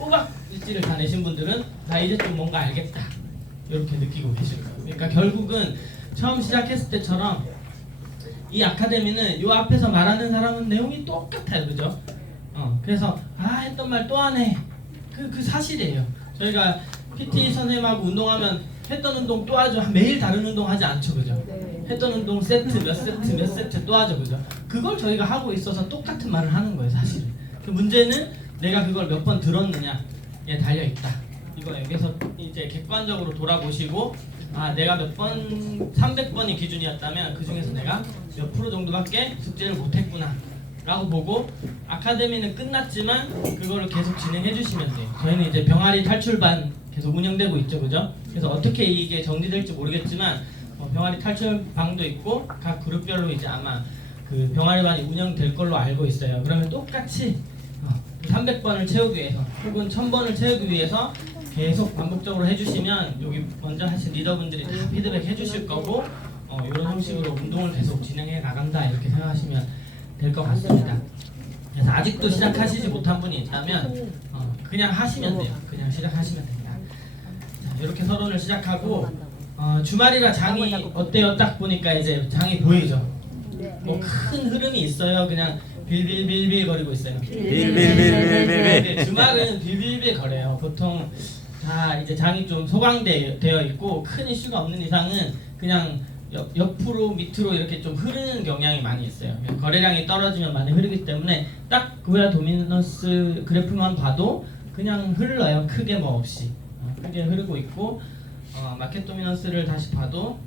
꼬박 일지를 다 내신 분들은 나 이제 좀 뭔가 알겠다 이렇게 느끼고 계실 거예요. 그러니까 결국은 처음 시작했을 때처럼 이 아카데미는 이 앞에서 말하는 사람은 내용이 똑같아요, 그죠? 그래서 했던 말 또 하네. 그 사실이에요. 저희가 PT 선생님하고 운동하면 했던 운동 또 하죠. 매일 다른 운동 하지 않죠, 그죠? 했던 운동 세트 몇 세트 또 하죠, 그죠? 그걸 저희가 하고 있어서 똑같은 말을 하는 거예요, 사실. 그 문제는 내가 그걸 몇 번 들었느냐에 달려 있다. 이거예요. 그래서 이제 객관적으로 돌아보시고 내가 몇 번 300번이 기준이었다면 그 중에서 내가 몇 프로 정도밖에 숙제를 못했구나 라고 보고 아카데미는 끝났지만 그거를 계속 진행해 주시면 돼요. 저희는 이제 병아리 탈출반 계속 운영되고 있죠, 그죠? 그래서 어떻게 이게 정리될지 모르겠지만 병아리 탈출방도 있고 각 그룹별로 이제 아마 그 병아리반이 운영될 걸로 알고 있어요. 그러면 똑같이 300번을 채우기 위해서 혹은 1000번을 채우기 위해서 계속 반복적으로 해주시면 여기 먼저 하신 리더분들이 다 피드백 해주실 거고 이런 형식으로 운동을 계속 진행해 나간다 이렇게 생각하시면 될 것 같습니다. 그래서 아직도 시작하시지 못한 분이 있다면 그냥 하시면 돼요. 그냥 시작하시면 됩니다. 자, 이렇게 서론을 시작하고 주말이라 장이 어때요? 딱 보니까 이제 장이 보이죠? 뭐 큰 흐름이 있어요? 그냥 빌빌빌빌 거리고 있어요. 빌빌빌빌빌. 주말은 빌빌빌 거려요. 보통 다 이제 장이 좀 소강되어 있고 큰 이슈가 없는 이상은 그냥 옆으로 밑으로 이렇게 좀 흐르는 경향이 많이 있어요. 거래량이 떨어지면 많이 흐르기 때문에 딱 그거야 도미넌스 그래프만 봐도 그냥 흘러요. 크게 뭐 없이 크게 흐르고 있고 마켓 도미넌스를 다시 봐도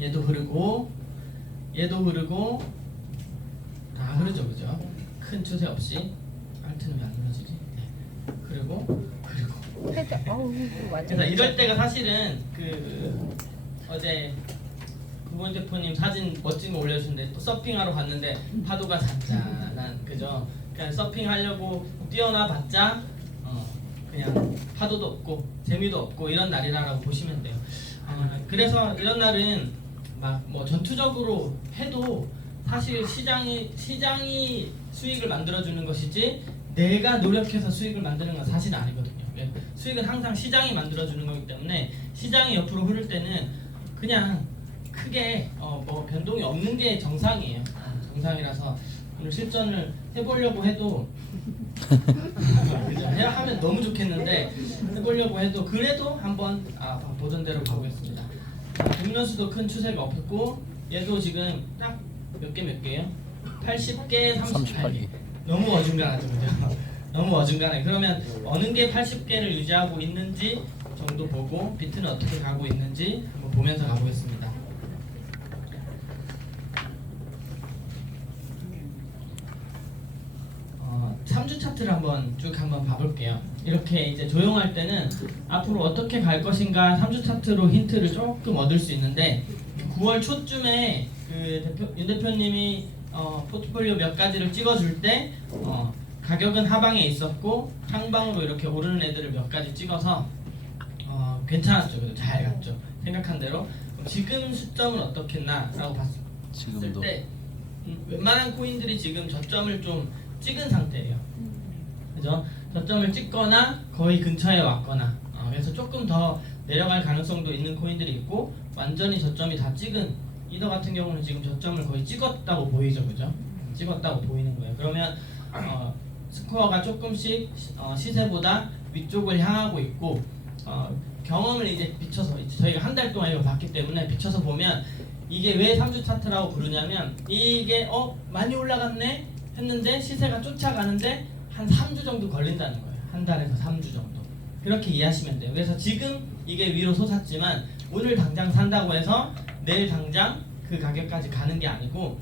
얘도 흐르고 얘도 흐르고 다 흐르죠, 그죠? 큰 추세 없이. 알트는 왜 안 눌러지지? 네. 그리고 그래서 이럴 때가 사실은 어제 구본 대표님 사진 멋진 거 올려주셨는데 또 서핑하러 갔는데 파도가 잔잔한, 그죠? 그냥 서핑하려고 뛰어나 봤자 그냥 파도도 없고 재미도 없고 이런 날이라고 보시면 돼요. 그래서 이런 날은 막 뭐 전투적으로 해도 사실 시장이 수익을 만들어주는 것이지 내가 노력해서 수익을 만드는 건 사실 아니거든요. 수익은 항상 시장이 만들어주는 거기 때문에 시장이 옆으로 흐를 때는 그냥 크게 뭐 변동이 없는 게 정상이에요. 정상이라서 오늘 실전을 해보려고 해도 그죠? 하면 너무 좋겠는데 해보려고 해도 그래도 한번 보던대로 가보겠습니다. 동면수도 큰 추세가 없고 얘도 지금 딱 몇 개예요? 80개, 38개. 너무 어중간하죠, 그죠? 너무 어중간해. 그러면 어느 게 80개를 유지하고 있는지 정도 보고 비트는 어떻게 가고 있는지 한번 보면서 가보겠습니다. 어, 3주 차트를 한번 봐볼게요. 이렇게 이제 조용할 때는 앞으로 어떻게 갈 것인가 3주 차트로 힌트를 조금 얻을 수 있는데 9월 초쯤에 윤 대표님이 포트폴리오 몇 가지를 찍어줄 때 가격은 하방에 있었고 상방으로 이렇게 오르는 애들을 몇 가지 찍어서 괜찮았죠. 그래도 잘 갔죠. 생각한 대로. 지금 시점은 어떻겠나라고 봤을 때 웬만한 코인들이 지금 저점을 좀 찍은 상태예요. 그죠? 저점을 찍거나 거의 근처에 왔거나 그래서 조금 더 내려갈 가능성도 있는 코인들이 있고 완전히 저점이 다 찍은 이더 같은 경우는 지금 저점을 거의 찍었다고 보이죠, 그죠? 찍었다고 보이는 거예요. 그러면 스코어가 조금씩 시세보다 위쪽을 향하고 있고 경험을 이제 비춰서 저희가 한 달 동안 이거 봤기 때문에 비춰서 보면 이게 왜 3주 차트라고 부르냐면 이게 많이 올라갔네 했는데 시세가 쫓아가는데 한 3주 정도 걸린다는 거예요. 한 달에서 3주 정도. 그렇게 이해하시면 돼요. 그래서 지금 이게 위로 솟았지만 오늘 당장 산다고 해서 내일 당장 그 가격까지 가는 게 아니고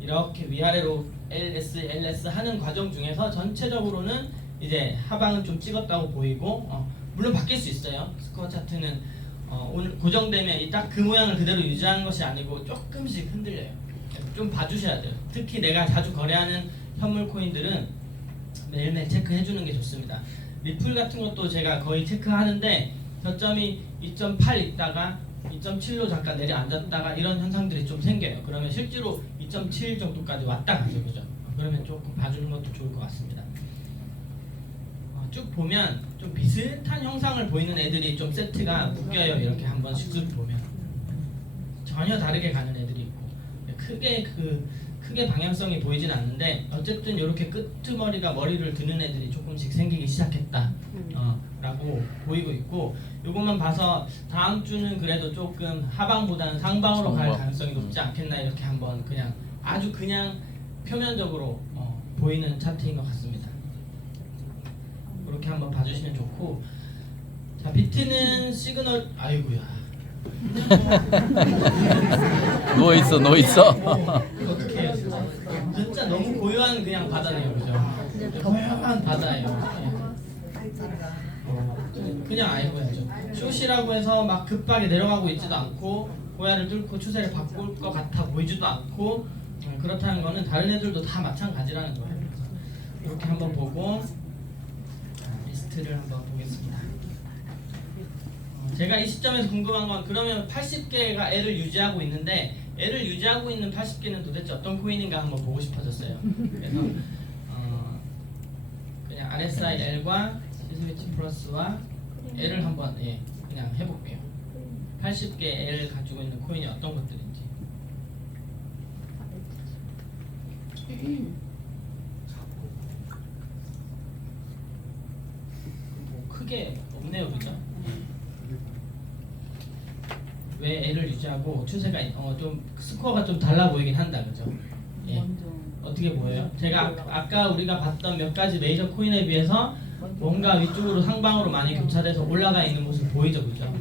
이렇게 위아래로 LS 하는 과정 중에서 전체적으로는 이제 하방은 좀 찍었다고 보이고 물론 바뀔 수 있어요. 스코어 차트는 오늘 고정되면 딱 그 모양을 그대로 유지하는 것이 아니고 조금씩 흔들려요. 좀 봐주셔야 돼요. 특히 내가 자주 거래하는 현물 코인들은 매일매일 체크해 주는 게 좋습니다. 리플 같은 것도 제가 거의 체크하는데 저점이 2.8 있다가 2.7로 잠깐 내려앉았다가 이런 현상들이 좀 생겨요. 그러면 실제로 2.7 정도까지 왔다 가죠, 그죠? 그러면 조금 봐주는 것도 좋을 것 같습니다. 쭉 보면 좀 비슷한 형상을 보이는 애들이 좀 세트가 묶여요. 이렇게 한 번씩 쭉 보면 전혀 다르게 가는 애들이 있고 크게 방향성이 보이진 않는데 어쨌든 이렇게 끄트머리가 머리를 드는 애들이 조금씩 생기기 시작했다 라고 보이고 있고, 요것만 봐서 다음 주는 그래도 조금 하방보다는 상방으로 갈 가능성이 높지 않겠나, 이렇게 한번 그냥 아주 그냥 표면적으로 보이는 차트인 것 같습니다. 그렇게 한번 봐주시면 좋고, 자 비트는 시그널 아이고야 누워 있어. 어떻게 해요? 진짜 너무 고요한 그냥 바다네요, 그죠? 고요한 바다예요. 그냥 아이고야죠. 숏이라고 해서 막 급하게 내려가고 있지도 않고 고야를 뚫고 추세를 바꿀 것 같아 보이지도 않고, 그렇다는 거는 다른 애들도 다 마찬가지라는 거예요. 이렇게 한번 보고 리스트를 한번 보겠습니다. 제가 이 시점에서 궁금한 건, 그러면 80개가 L을 유지하고 있는데 L을 유지하고 있는 80개는 도대체 어떤 코인인가 한번 보고 싶어졌어요. 그래서 그냥 RSI L과 시스위치 플러스와 L을 한번 그냥 해볼게요. 80개 L 가지고 있는 코인이 어떤 것들인지. 뭐 크게 없네요, 그죠? 왜 L을 유지하고 추세가 좀 스코어가 좀 달라 보이긴 한다, 그죠? 예. 어떻게 보여요? 제가 아까 우리가 봤던 몇 가지 메이저 코인에 비해서 뭔가 위쪽으로 상방으로 많이 교차돼서 올라가 있는 모습 보이죠, 그죠?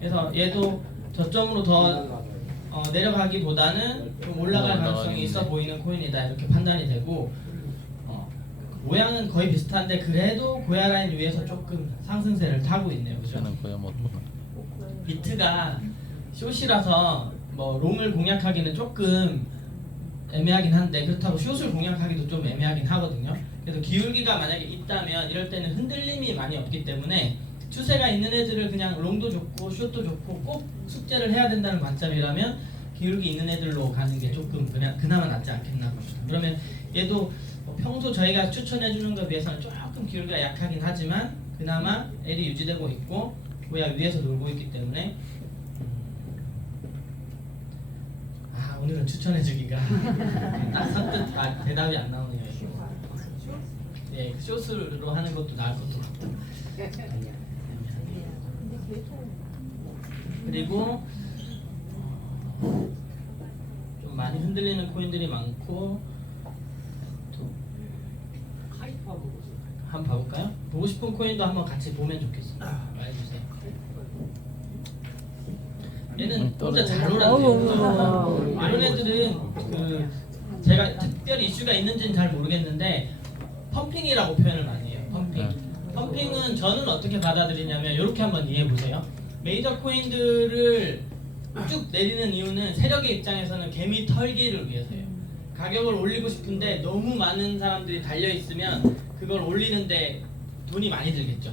그래서 얘도 저점으로 더 내려가기보다는 좀 올라갈 가능성이 있어 보이는 코인이다, 이렇게 판단이 되고, 모양은 거의 비슷한데 그래도 고야 라인 위에서 조금 상승세를 타고 있네요, 그죠? 저는 고야 못 보나. 비트가 숏이라서 뭐 롱을 공략하기는 조금 애매하긴 한데, 그렇다고 숏을 공략하기도 좀 애매하긴 하거든요. 그래서 기울기가 만약에 있다면 이럴 때는 흔들림이 많이 없기 때문에 추세가 있는 애들을 그냥 롱도 좋고 숏도 좋고 꼭 숙제를 해야 된다는 관점이라면 기울기 있는 애들로 가는 게 조금 그나마 낫지 않겠나 봅니다. 그러면 얘도 평소 저희가 추천해 주는 것에 비해서는 조금 기울기가 약하긴 하지만 그나마 L이 유지되고 있고 고야 위에서 놀고 있기 때문에 오늘은 추천해 주기가 딱 선뜻 대답이 안 나오네요. 네, 숏으로 하는 것도 나을 것도 같고. 그리고 좀 많이 흔들리는 코인들이 많고, 한번 봐볼까요? 보고 싶은 코인도 한번 같이 보면 좋겠습니다. 말해주세요. 얘는 진짜 잘 놀았네요. 이런 애들은 제가 특별히 이슈가 있는지는 잘 모르겠는데 펌핑이라고 표현을 많이 해요. 펌핑은 저는 어떻게 받아들이냐면 이렇게 한번 이해해 보세요. 메이저 코인들을 쭉 내리는 이유는 세력의 입장에서는 개미 털기를 위해서예요. 가격을 올리고 싶은데 너무 많은 사람들이 달려 있으면 그걸 올리는데 돈이 많이 들겠죠.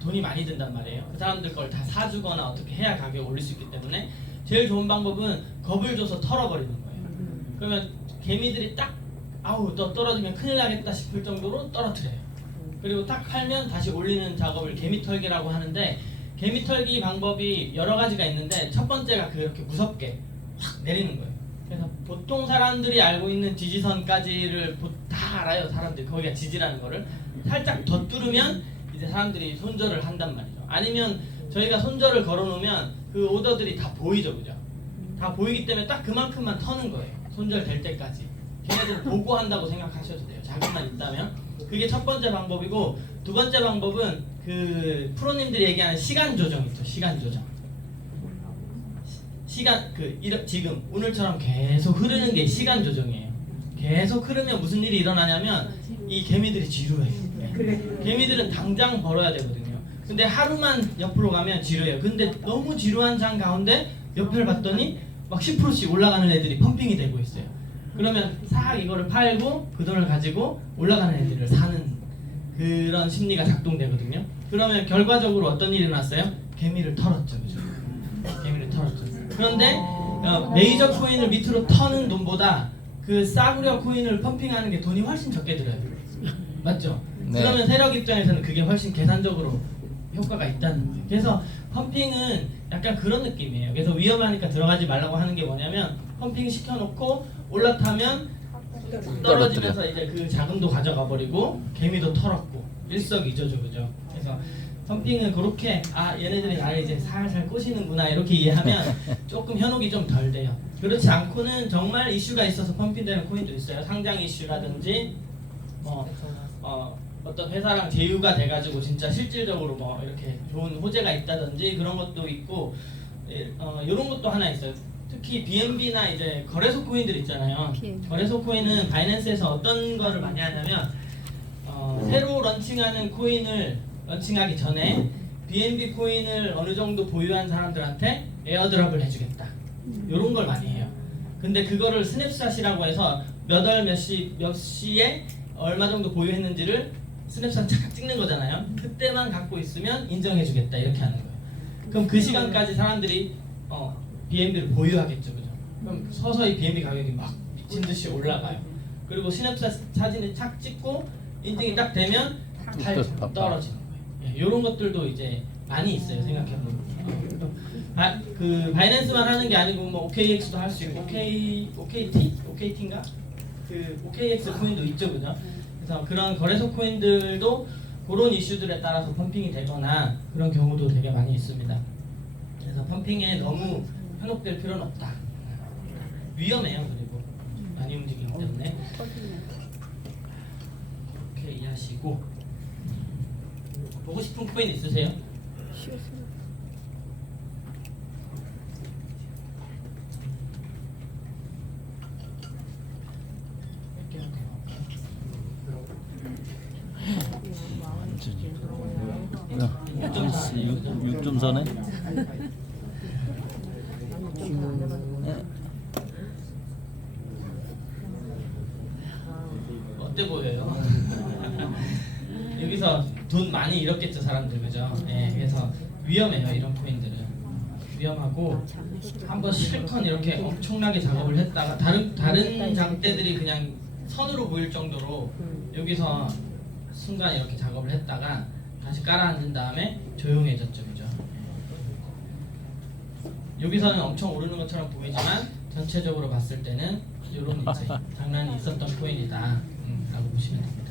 돈이 많이 든단 말이에요. 그 사람들 걸 다 사주거나 어떻게 해야 가격을 올릴 수 있기 때문에 제일 좋은 방법은 겁을 줘서 털어버리는 거예요. 그러면 개미들이 딱 너 떨어지면 큰일 나겠다 싶을 정도로 떨어뜨려요. 그리고 딱 팔면 다시 올리는 작업을 개미 털기라고 하는데, 개미 털기 방법이 여러 가지가 있는데 첫 번째가 그렇게 무섭게 확 내리는 거예요. 그래서 보통 사람들이 알고 있는 지지선까지를 다 알아요. 사람들이 거기가 지지라는 거를 살짝 더 뚫으면 이제 사람들이 손절을 한단 말이죠. 아니면 저희가 손절을 걸어놓으면 그 오더들이 다 보이죠, 그죠? 다 보이기 때문에 딱 그만큼만 터는 거예요. 손절 될 때까지. 걔네들 보고 한다고 생각하셔도 돼요. 자금만 있다면. 그게 첫 번째 방법이고, 두 번째 방법은 그 프로님들이 얘기하는 시간 조정 있죠. 시간 조정. 지금 오늘처럼 계속 흐르는 게 시간 조정이에요. 계속 흐르면 무슨 일이 일어나냐면 이 개미들이 지루해요. 개미들은 당장 벌어야 되거든요. 근데 하루만 옆으로 가면 지루해요. 근데 너무 지루한 장 가운데 옆을 봤더니 막 10%씩 올라가는 애들이 펌핑이 되고 있어요. 그러면 싹 이거를 팔고 그 돈을 가지고 올라가는 애들을 사는 그런 심리가 작동되거든요. 그러면 결과적으로 어떤 일이 일어났어요? 개미를 털었죠, 그죠? 개미를 털었죠. 그런데 메이저 코인을 밑으로 터는 돈보다 그 싸구려 코인을 펌핑하는 게 돈이 훨씬 적게 들어요. 맞죠? 네. 그러면 세력 입장에서는 그게 훨씬 계산적으로 효과가 있다는 거예요. 그래서 펌핑은 약간 그런 느낌이에요. 그래서 위험하니까 들어가지 말라고 하는 게 뭐냐면 펌핑 시켜놓고 올라타면 떨어지면서 이제 그 자금도 가져가 버리고 개미도 털었고 일석이조죠, 그죠? 그래서 펌핑은 그렇게 얘네들이 나를 이제 살살 꼬시는구나 이렇게 이해하면 조금 현혹이 좀 덜 돼요. 그렇지 않고는 정말 이슈가 있어서 펌핑되는 코인도 있어요. 상장 이슈라든지 어떤 회사랑 제휴가 돼가지고 진짜 실질적으로 뭐 이렇게 좋은 호재가 있다든지 그런 것도 있고 이런 것도 하나 있어요. 특히 BNB나 이제 거래소 코인들 있잖아요. 거래소 코인은 바이낸스에서 어떤 거를 많이 하냐면 새로 런칭하는 코인을 런칭하기 전에 BNB 코인을 어느 정도 보유한 사람들한테 에어드랍을 해주겠다. 이런 걸 많이 해요. 근데 그거를 스냅샷이라고 해서 몇 시에 얼마 정도 보유했는지를 스냅샷 착 찍는 거잖아요. 그때만 갖고 있으면 인정해주겠다 이렇게 하는 거예요. 그럼 그 시간까지 사람들이 BNB를 보유하겠죠, 그죠? 그럼 서서히 BNB 가격이 막 미친 듯이 올라가요. 그리고 스냅샷 사진을 착 찍고 인증이 딱 되면 떨어지는 거예요. 이런 것들도 이제 많이 있어요. 생각해보면. 그 바이낸스만 하는 게 아니고 뭐 OKX도 할 수 있고 OKT인가? 그 OKX 코인도 있죠, 그죠? 그래서 그런 거래소 코인들도 그런 이슈들에 따라서 펌핑이 되거나 그런 경우도 되게 많이 있습니다. 그래서 펌핑에 너무 현혹될 필요는 없다. 위험해요, 그리고 많이 움직이기 때문에 그렇게 이해하시고. 보고 싶은 코인 있으세요? 완전히 6점 선에? 어때 보여요? 여기서 돈 많이 잃었겠죠, 사람들, 그죠? 예, 그래서 위험해요, 이런 코인들은. 위험하고 한번 실컷 이렇게 엄청나게 작업을 했다가 다른 장대들이 그냥 선으로 보일 정도로 여기서 순간 이렇게 작업을 했다가 다시 깔아앉은 다음에 조용해졌죠, 그죠? 여기서는 엄청 오르는 것처럼 보이지만 전체적으로 봤을 때는 이런 이제 장난이 있었던 코인이다 라고 보시면 됩니다.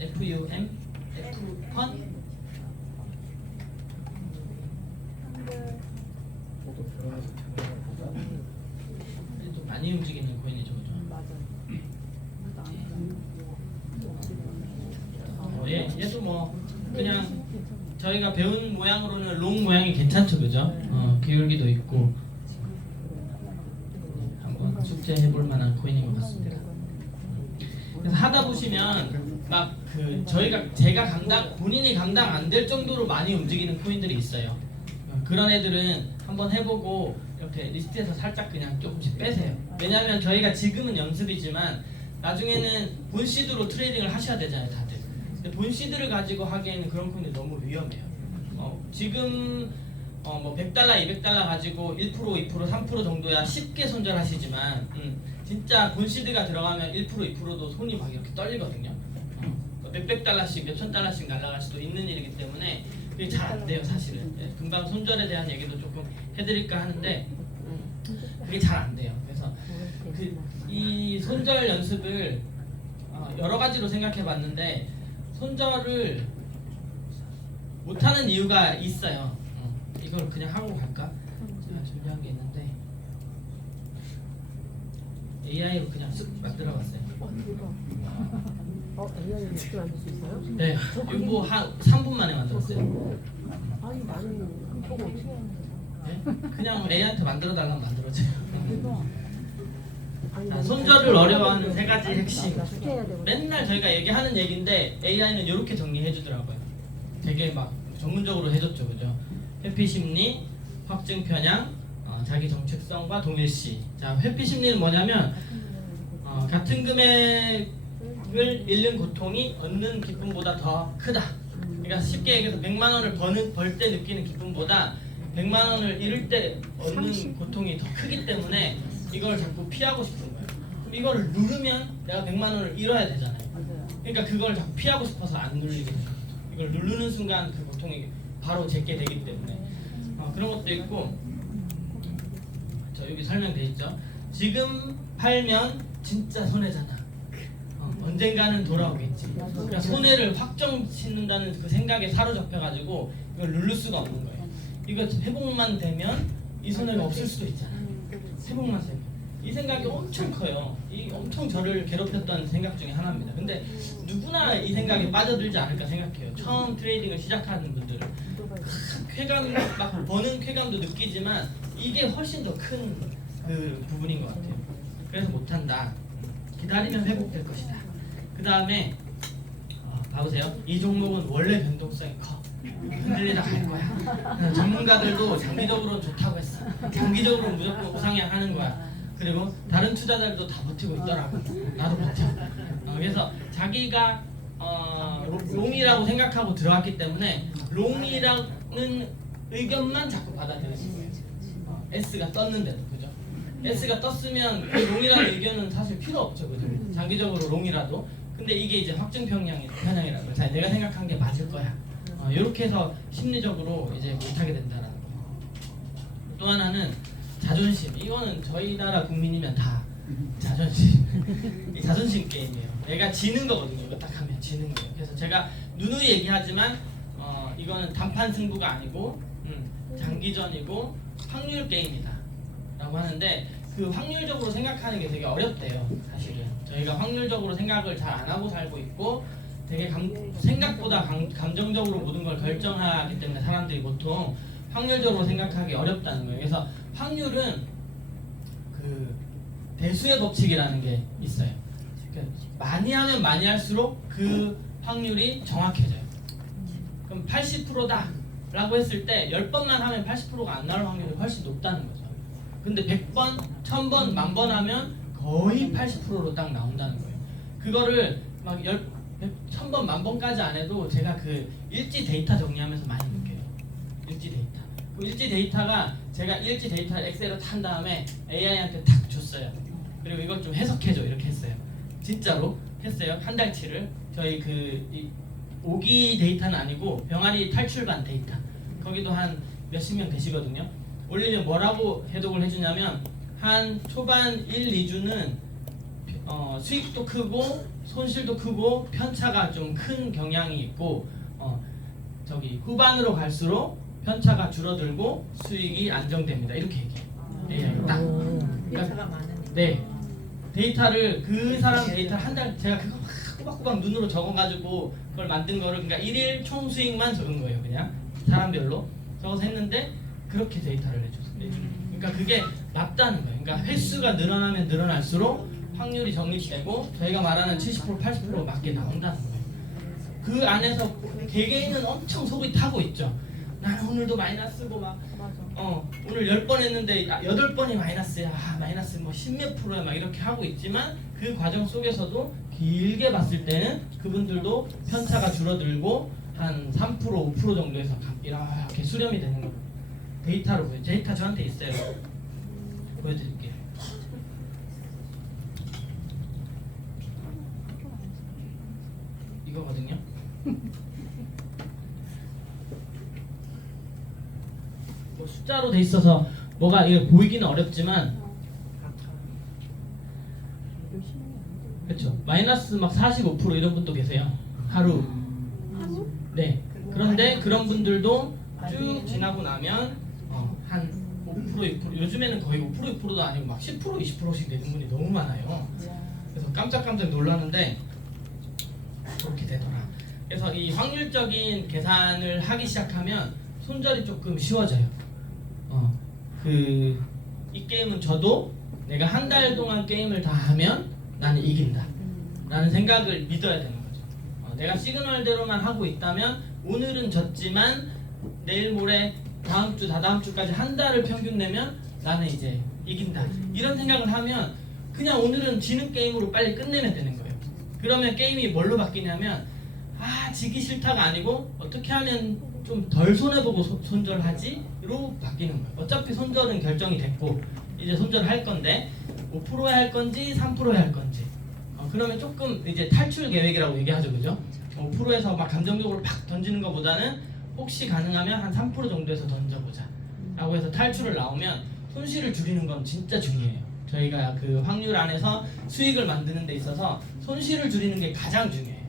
FUM? F펀? 좀 많이 움직이는 코인이죠, 그죠? 얘도 뭐 그냥 저희가 배운 모양으로는 롱 모양이 괜찮죠, 그죠? 기울기도 있고 한번 숙제해볼 만한 코인인 것 같습니다. 그래서 하다 보시면 막 제가 본인이 감당 안 될 정도로 많이 움직이는 코인들이 있어요. 그런 애들은 한번 해보고 이렇게 리스트에서 살짝 그냥 조금씩 빼세요. 왜냐하면 저희가 지금은 연습이지만 나중에는 본시드로 트레이딩을 하셔야 되잖아요, 다들. 근데 본시드를 가지고 하기에는 그런 코인이 너무 위험해요. 지금 뭐 100달러, 200달러 가지고 1%, 2%, 3% 정도야 쉽게 손절하시지만 진짜 본시드가 들어가면 1%, 2%도 손이 막 이렇게 떨리거든요. 몇백 달러씩, 몇천 달러씩 날아갈 수도 있는 일이기 때문에 그게 잘 안 돼요, 사실은. 금방 손절에 대한 얘기도 조금 해드릴까 하는데 그게 잘 안 돼요. 그래서 이 손절 연습을 여러 가지로 생각해봤는데 손절을 못하는 이유가 있어요. 이걸 그냥 하고 갈까? 제가 준비한 게 있는데 AI로 그냥 쓱 만들어봤어요. AI를 이렇게 만들 수 있어요? 네, 이거 한 3분 만에 만들었어요. 아니 많이 보고 네? 그냥 AI한테 만들어달라면 만들어줘요. 아니, 자, 손절을 어려워하는 세 가지 나 핵심. 숙제해야 되고 맨날 저희가 얘기하는 얘기인데 AI는 이렇게 정리해주더라고요. 되게 막 전문적으로 해줬죠, 그죠? 회피 심리, 확증 편향, 자기 정체성과 동일시. 자, 회피 심리는 뭐냐면 같은 금액을 잃는 고통이 얻는 기쁨보다 더 크다. 그러니까 쉽게 얘기해서 100만 원을 벌 때 느끼는 기쁨보다 100만 원을 잃을 때 얻는 고통이 더 크기 때문에 이걸 자꾸 피하고 싶은 거예요. 그럼 이거를 누르면 내가 100만 원을 잃어야 되잖아요. 맞아요. 그러니까 그걸 자꾸 피하고 싶어서 안 누르게 돼요. 이걸 누르는 순간 그 고통이 바로 제게 되기 때문에 그런 것도 있고, 저 여기 설명돼 있죠. 지금 팔면 진짜 손해잖아. 언젠가는 돌아오겠지. 그러니까 손해를 확정 짓는다는 그 생각에 사로잡혀가지고 이걸 누를 수가 없는 거예요. 이거 회복만 되면 이 손해가 없을 수도 있잖아. 회복만 되면 이 생각이 엄청 커요. 이 엄청 저를 괴롭혔던 생각 중에 하나입니다. 근데 누구나 이 생각에 빠져들지 않을까 생각해요. 처음 트레이딩을 시작하는 분들은 쾌감, 막 버는 쾌감도 느끼지만 이게 훨씬 더 큰 그 부분인 것 같아요. 그래서 못한다. 기다리면 회복될 것이다. 그 다음에 봐보세요. 이 종목은 원래 변동성이 커. 흔들리다 갈 거야. 전문가들도 장기적으로는 좋다고 했어. 장기적으로 무조건 우상향 하는 거야. 그리고 다른 투자자들도 다 버티고 있더라고. 나도 버텨. 그래서 자기가 롱이라고 생각하고 들어갔기 때문에 롱이라는 의견만 자꾸 받아들이는 거예요. S가 떴는데도, 그죠? S가 떴으면 그 롱이라는 의견은 사실 필요 없죠, 그죠? 장기적으로 롱이라도. 근데 이게 이제 확증 편향이라는 거예요. 자, 내가 생각한 게 맞을 거야. 이렇게 해서 심리적으로 이제 못하게 된다라는 거예요. 또 하나는 자존심. 이거는 저희 나라 국민이면 다 자존심. 이 자존심 게임이에요. 내가 지는 거거든요. 이거 딱 하면 지는 거예요. 그래서 제가 누누이 얘기하지만 이거는 단판 승부가 아니고 장기전이고 확률 게임이다 라고 하는데, 그 확률적으로 생각하는 게 되게 어렵대요. 사실은 저희가 확률적으로 생각을 잘 안 하고 살고 있고 되게 생각보다 감정적으로 모든 걸 결정하기 때문에 사람들이 보통 확률적으로 생각하기 어렵다는 거예요. 그래서 확률은 그 대수의 법칙이라는 게 있어요. 그러니까 많이 하면 많이 할수록 그 확률이 정확해져요. 그럼 80%다 라고 했을 때 10번만 하면 80%가 안 나올 확률이 훨씬 높다는 거죠. 근데 100번, 1000번, 10,000번 하면 거의 80%로 딱 나온다는 거예요. 그거를 막 1000번, 10,000번까지 안 해도 제가 그 일지 데이터 정리하면서 많이 느껴요. 일지 데이터. 그 일지 데이터가 제가 일지 데이터 엑셀로 탄 다음에 AI한테 탁 줬어요. 그리고 이걸 좀 해석해줘 이렇게 했어요. 진짜로 했어요. 한 달치를. 저희 그 오기 데이터는 아니고 병아리 탈출반 데이터. 거기도 한 몇십 명 되시거든요. 올리면 뭐라고 해독을 해주냐면 한 초반 1, 2주는 수익도 크고 손실도 크고 편차가 좀 큰 경향이 있고 저기 후반으로 갈수록 편차가 줄어들고 수익이 안정됩니다. 이렇게 얘기해요. 딱. 데이터가 많으니까. 네. 데이터를 그 사람 데이터 한 달 제가 그거 막 꼬박꼬박 눈으로 적어가지고 그걸 만든 거를 그러니까 1일 총 수익만 적은 거예요. 그냥 사람별로 적어서 했는데 그렇게 데이터를 내줬어요. 그러니까 그게 맞다는 거예요. 그러니까 횟수가 늘어나면 늘어날수록 확률이 적립되고 저희가 말하는 70% 80% 맞게 나온다는 거예요. 그 안에서 개개인은 엄청 속이 타고 있죠. 나는 오늘도 마이너스고 막 오늘 10번 했는데 8번이 마이너스야. 마이너스 뭐 10몇 프로야 막 이렇게 하고 있지만 그 과정 속에서도 길게 봤을 때는 그분들도 편차가 줄어들고 한 3% 5% 정도에서 이렇게 수렴이 되는 거예요. 데이터로 보여요. 데이터 저한테 있어요. 보여드릴게요. 이거거든요. 뭐 숫자로 돼 있어서 뭐가 이게 보이기는 어렵지만, 그렇죠. 마이너스 막 45% 이런 분도 계세요. 하루. 네. 그런데 그런 분들도 쭉 지나고 나면 한 5% 6% 요즘에는 거의 5% 6%도 아니고 막 10% 20%씩 되는 분이 너무 많아요. 그래서 깜짝깜짝 놀랐는데 그렇게 되더라. 그래서 이 확률적인 계산을 하기 시작하면 손절이 조금 쉬워져요. 이 게임은 저도 내가 한 달 동안 게임을 다 하면 나는 이긴다 라는 생각을 믿어야 되는 거죠. 내가 시그널대로만 하고 있다면 오늘은 졌지만 내일 모레 다음 주 다다음 주까지 한 달을 평균 내면 나는 이제 이긴다 이런 생각을 하면 그냥 오늘은 지는 게임으로 빨리 끝내면 되는 거예요. 그러면 게임이 뭘로 바뀌냐면 지기 싫다가 아니고 어떻게 하면 좀 덜 손해보고 손절하지? 로 바뀌는 거예요. 어차피 손절은 결정이 됐고 이제 손절을 할 건데 5%에 할 건지 3%에 할 건지. 그러면 조금 이제 탈출 계획이라고 얘기하죠, 그죠? 5%에서 막 감정적으로 팍 던지는 것보다는 혹시 가능하면 한 3% 정도에서 던져보자 라고 해서 탈출을 나오면 손실을 줄이는 건 진짜 중요해요. 저희가 그 확률 안에서 수익을 만드는 데 있어서 손실을 줄이는 게 가장 중요해요.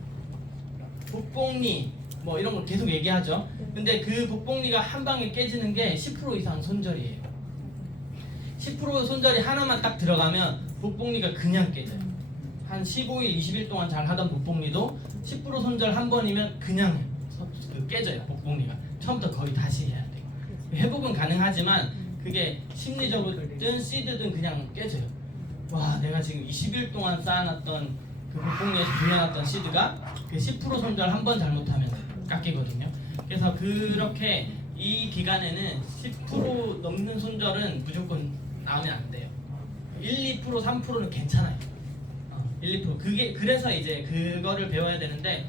복복리 뭐 이런 걸 계속 얘기하죠. 근데 그 복복리가 한 방에 깨지는 게 10% 이상 손절이에요. 10% 손절이 하나만 딱 들어가면 복복리가 그냥 깨져요. 한 15일, 20일 동안 잘 하던 복복리도 10% 손절 한 번이면 그냥 깨져요. 복복리가 처음부터 거의 다시 해야 돼요. 회복은 가능하지만 그게 심리적이든 시드든 그냥 깨져요. 와, 내가 지금 20일 동안 쌓아놨던 그 복복리에서 불려놨던 시드가 그 10% 손절 한 번 잘못하면 깎이거든요. 그래서 그렇게 이 기간에는 10% 넘는 손절은 무조건 나오면 안 돼요. 1, 2%, 3%는 괜찮아요. 1, 2% 그게 그래서 이제 그거를 배워야 되는데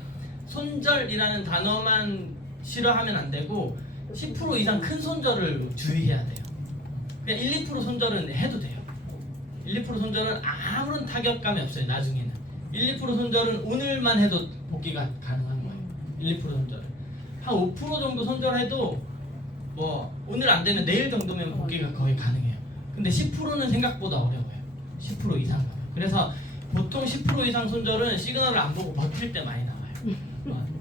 손절이라는 단어만 싫어하면 안 되고 10% 이상 큰 손절을 주의해야 돼요. 그냥 1, 2% 손절은 해도 돼요. 1, 2% 손절은 아무런 타격감이 없어요. 나중에는 1, 2% 손절은 오늘만 해도 복귀가 가능한 거예요. 1, 2% 손절은 한 5% 정도 손절해도 뭐 오늘 안 되면 내일 정도면 복귀가 거의 가능해요. 근데 10%는 생각보다 어려워요. 10% 이상. 그래서 보통 10% 이상 손절은 시그널을 안 보고 버틸 때 많이 나와요.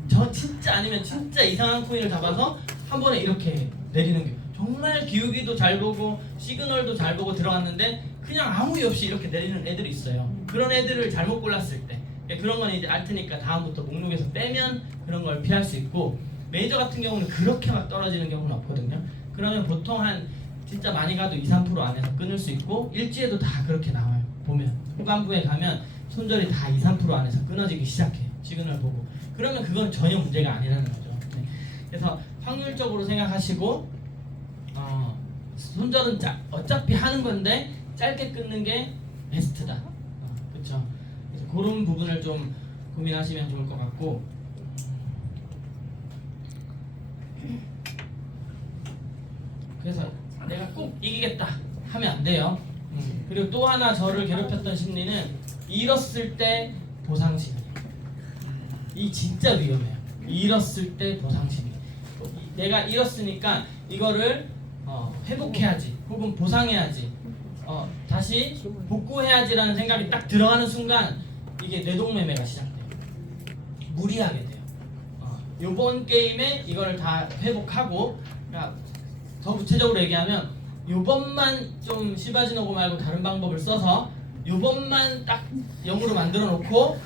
저 진짜 아니면 진짜 이상한 코인을 잡아서 한 번에 이렇게 내리는 게 정말 기울기도 잘 보고 시그널도 잘 보고 들어갔는데 그냥 아무 이유 없이 이렇게 내리는 애들이 있어요. 그런 애들을 잘못 골랐을 때 그런 건 이제 알트니까 다음부터 목록에서 빼면 그런 걸 피할 수 있고 메이저 같은 경우는 그렇게 막 떨어지는 경우는 없거든요. 그러면 보통 한 진짜 많이 가도 2, 3% 안에서 끊을 수 있고 일지에도 다 그렇게 나와요. 보면 후반부에 가면 손절이 다 2, 3% 안에서 끊어지기 시작해요. 시그널 보고 그러면 그건 전혀 문제가 아니라는 거죠. 네. 그래서 확률적으로 생각하시고 손절은 어차피 하는 건데 짧게 끊는 게 베스트다. 그렇죠. 그래서 그런 부분을 좀 고민하시면 좋을 것 같고 그래서 내가 꼭 이기겠다 하면 안 돼요. 그리고 또 하나 저를 괴롭혔던 심리는 잃었을 때 보상심리. 이 진짜 위험해요. 잃었을 때 보상심리. 내가 잃었으니까 이거를 회복해야지 혹은 보상해야지 다시 복구해야지라는 생각이 딱 들어가는 순간 이게 뇌동매매가 시작돼요. 무리하게 돼요. 요번 게임에 이거를 다 회복하고 그러니까 더 구체적으로 얘기하면 요번만 좀 시바지노고 말고 다른 방법을 써서 요번만 딱 0으로 만들어 놓고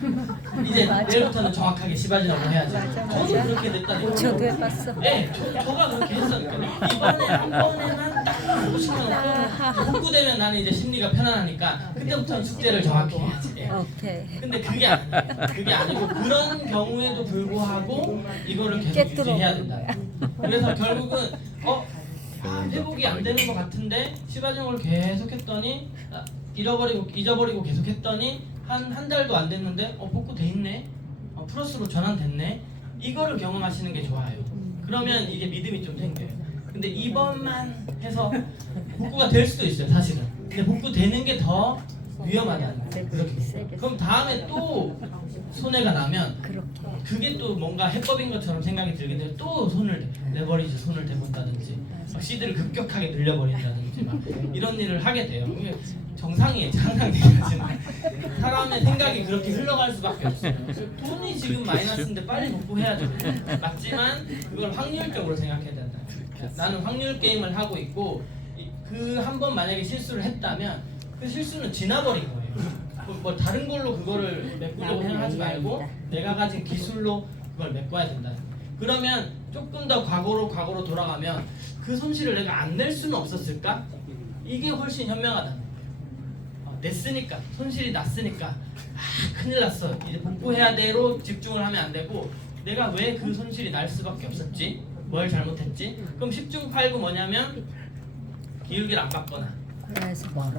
이제 내일부터는 정확하게 시바지노고 해야지. 저도 그렇게 됐다니까. 저도 해봤어. 네, 저가 그렇게 했으니까 이번에 한 번에만 딱 복구시켜놓고 복구되면 나는 이제 심리가 편안하니까 그때부터는 숙제를 정확히 해야지. 예. 오케이. 근데 그게 아니에요. 그게 아니고 그런 경우에도 불구하고 이거를 계속 유지해야 된다. 그래서 결국은 회복이 안 되는 것 같은데 시바지노를 계속 했더니 잊어버리고 계속 했더니 한 달도 안 됐는데 복구돼 있네. 플러스로 전환됐네. 이거를 경험하시는 게 좋아요. 그러면 이게 믿음이 좀 생겨요. 근데 이번만 해서 복구가 될 수도 있어요, 사실은. 근데 복구되는 게 더 위험하다는 거예요. 그렇게. 그럼 다음에 또 손해가 나면 그게 또 뭔가 해법인 것처럼 생각이 들게 되면 또 손을 대본다든지 막 시드를 급격하게 늘려버린다든지 막 이런 일을 하게 돼요. 이게 정상이에요. 항상 얘기하지만 사람의 생각이 그렇게 흘러갈 수밖에 없어요. 돈이 지금 마이너스인데 빨리 복구해야죠. 맞지만 그걸 확률적으로 생각해야 된다. 나는 확률 게임을 하고 있고 그 한 번 만약에 실수를 했다면 그 실수는 지나버린 거예요. 뭐 다른 걸로 그거를 메꾸려고 생각하지 말고 내가 가진 기술로 그걸 메꿔야 된다. 그러면 조금 더 과거로 돌아가면 그 손실을 내가 안 낼 수는 없었을까? 이게 훨씬 현명하다는 거예요. 냈으니까 손실이 났으니까 큰일 났어 이제 복구해야 돼로 집중을 하면 안 되고 내가 왜 그 손실이 날 수밖에 없었지? 뭘 잘못했지? 그럼 10중 8구 뭐냐면 기울기를 안 받거나 그래서 멀어.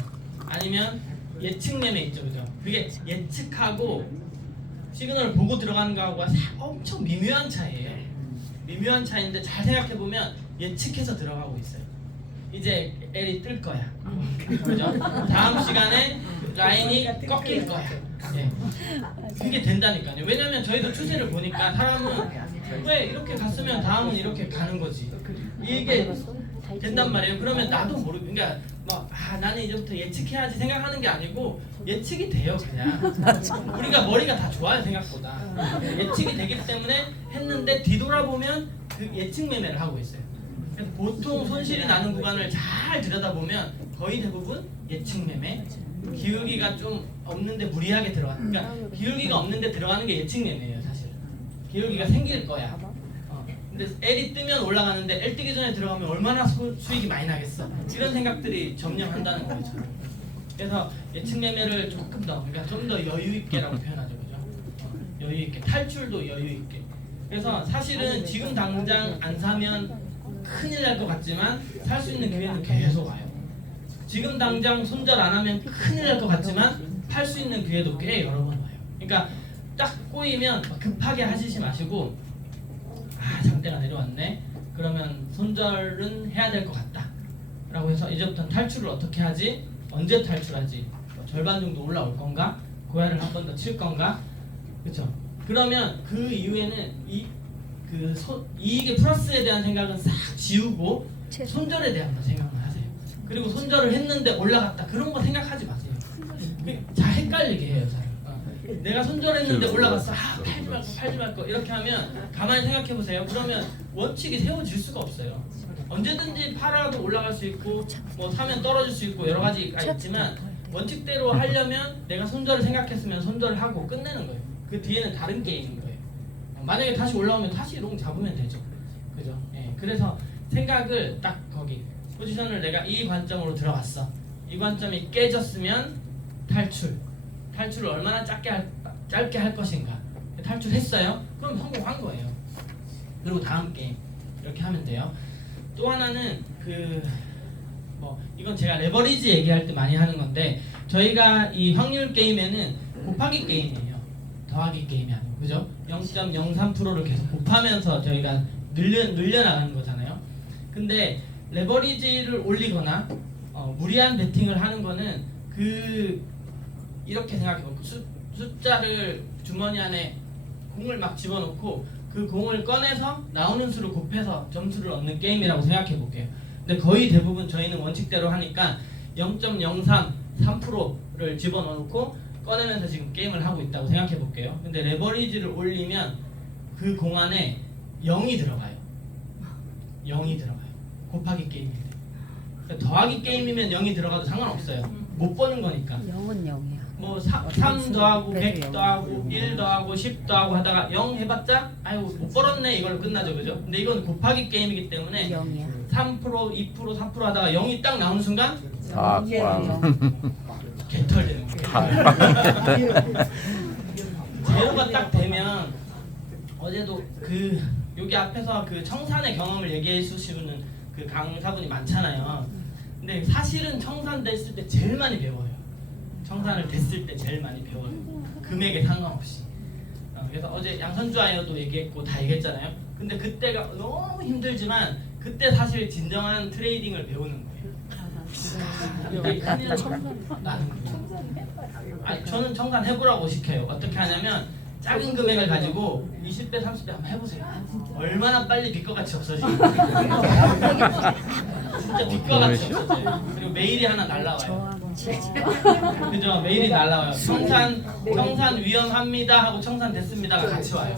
아니면 예측 매매 있죠, 그죠? 그게 예측하고 시그널을 보고 들어가는 거하고 엄청 미묘한 차이예요. 미묘한 차이인데 잘 생각해 보면 예측해서 들어가고 있어요. 이제 L이 뜰 거야. 그죠? 다음 시간에 라인이 꺾일 거야. 예. 그게 된다니까요. 왜냐면 저희도 추세를 보니까 사람은 왜 이렇게 갔으면 다음은 이렇게 가는 거지. 이게 된단 말이에요. 그러면 나도 그러니까 나는 이제부터 예측해야지 생각하는 게 아니고 예측이 돼요 그냥. 우리가 머리가 다 좋아요 생각보다. 예측이 되기 때문에 했는데 뒤돌아보면 그 예측 매매를 하고 있어요. 그래서 보통 손실이 나는 구간을 잘 들여다보면 거의 대부분 예측 매매. 기울기가 좀 없는데 무리하게 들어가. 그러니까 기울기가 없는데 들어가는 게 예측 매매예요 사실. 기울기가 생길 거야. 근데 L이 뜨면 올라가는데 L 뜨기 전에 들어가면 얼마나 수익이 많이 나겠어. 이런 생각들이 점령한다는 거죠. 그래서 예측 매매를 조금 더, 그러니까 좀 더 여유 있게라고 표현하죠, 그죠? 여유 있게, 탈출도 여유 있게. 그래서 사실은 지금 당장 안 사면 큰일 날 것 같지만 살 수 있는 기회는 계속 와요. 지금 당장 손절 안 하면 큰일 날 것 같지만 팔 수 있는 기회도 꽤 여러 번 와요. 그러니까 딱 꼬이면 급하게 하시지 마시고 장대가 내려왔네. 그러면 손절은 해야 될 것 같다. 라고 해서 이제부터는 탈출을 어떻게 하지? 언제 탈출하지? 절반 정도 올라올 건가? 고야를 한 번 더 칠 건가? 그렇죠? 그러면 그 이후에는 이익의 플러스에 대한 생각은 싹 지우고 손절에 대한 생각만 하세요. 그리고 손절을 했는데 올라갔다 그런 거 생각하지 마세요. 잘 헷갈리게 해요. 내가 손절했는데 올라갔어. 팔지 말거 이렇게 하면 가만히 생각해 보세요. 그러면 원칙이 세워질 수가 없어요. 언제든지 팔아도 올라갈 수 있고 뭐 사면 떨어질 수 있고 여러 가지가 있지만 원칙대로 하려면 내가 손절을 생각했으면 손절을 하고 끝내는 거예요. 그 뒤에는 다른 게임인 거예요. 만약에 다시 올라오면 다시 롱 잡으면 되죠. 그죠? 예. 그래서 생각을 딱 거기 포지션을 내가 이 관점으로 들어갔어. 이 관점이 깨졌으면 탈출을 얼마나 짧게 할 것인가. 탈출했어요? 그럼 성공한 거예요. 그리고 다음 게임 이렇게 하면 돼요. 또 하나는 이건 제가 레버리지 얘기할 때 많이 하는 건데 저희가 이 확률 게임에는 곱하기 게임이에요. 더하기 게임이 아니고 그죠? 0.03%를 계속 곱하면서 저희가 늘려나가는 거잖아요. 근데 레버리지를 올리거나 무리한 베팅을 하는 거는 이렇게 생각해보고 숫자를 주머니 안에 공을 막 집어넣고 그 공을 꺼내서 나오는 수를 곱해서 점수를 얻는 게임이라고 생각해볼게요. 근데 거의 대부분 저희는 원칙대로 하니까 0.03%를 집어넣고 꺼내면서 지금 게임을 하고 있다고 생각해볼게요. 근데 레버리지를 올리면 그 공 안에 0이 들어가요. 0이 들어가요. 곱하기 게임인데. 그러니까 더하기 게임이면 0이 들어가도 상관없어요. 못 버는 거니까. 0은 0이야. 뭐 3 더하고 100 더하고 1 더하고 10 더하고 하다가 0 해봤자 아유 못 벌었네 이걸로 끝나죠, 그죠? 근데 이건 곱하기 게임이기 때문에 0이야. 3%, 2%, 4% 하다가 0이 딱 나오는 순간 아, 개털 되는 거예요. 제로가 딱 되면 어제도 여기 앞에서 청산의 경험을 얘기해 주시는 그 강사분이 많잖아요. 근데 사실은 청산 됐을 때 제일 많이 배워요. 청산을 됐을 때 제일 많이 배워요. 금액에 상관없이. 그래서 어제 양선주아이어도 얘기했고 다 얘기했잖아요. 근데 그때가 너무 힘들지만 그때 사실 진정한 트레이딩을 배우는 거예요. 이게 큰일 나는 거예요. 아니, 저는 청산 해보라고 시켜요. 어떻게 하냐면 작은 금액을 가지고 20배, 30배 한번 해보세요. 얼마나 빨리 빛과 같이 없어지는지. 진짜 빛과 같이 없어져요. 그리고 메일이 하나 날라와요. 그죠? 메일이 날라와요. 청산 위험합니다 하고 청산 됐습니다가 같이 와요.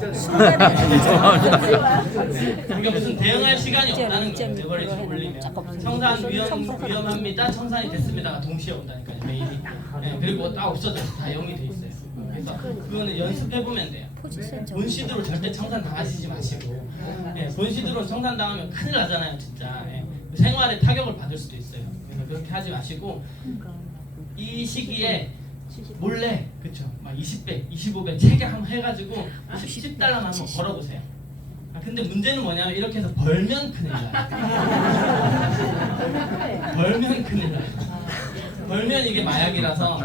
그러니까 무슨 대응할 시간이 없다는 거예요. 레버리지 올리면 청산 위험합니다, 청산이 됐습니다가 동시에 온다니까요. 메일이. 네, 그리고 딱 없어져요. 다 0이 돼 있어요. 그래서 그거는 연습해보면 돼요. 본시드로 절대 청산 당하시지 마시고 본시드로 청산 당하면 큰일 나잖아요 진짜. 생활에 타격을 받을 수도 있어요. 그래서 그렇게 하지 마시고 이 시기에 몰래 그쵸 막 20배, 25배 체계 한번 해가지고 10달러만 한번 걸어보세요. 근데 문제는 뭐냐면 이렇게 해서 벌면 큰일 나요. 벌면 큰일 나요. 벌면 이게 마약이라서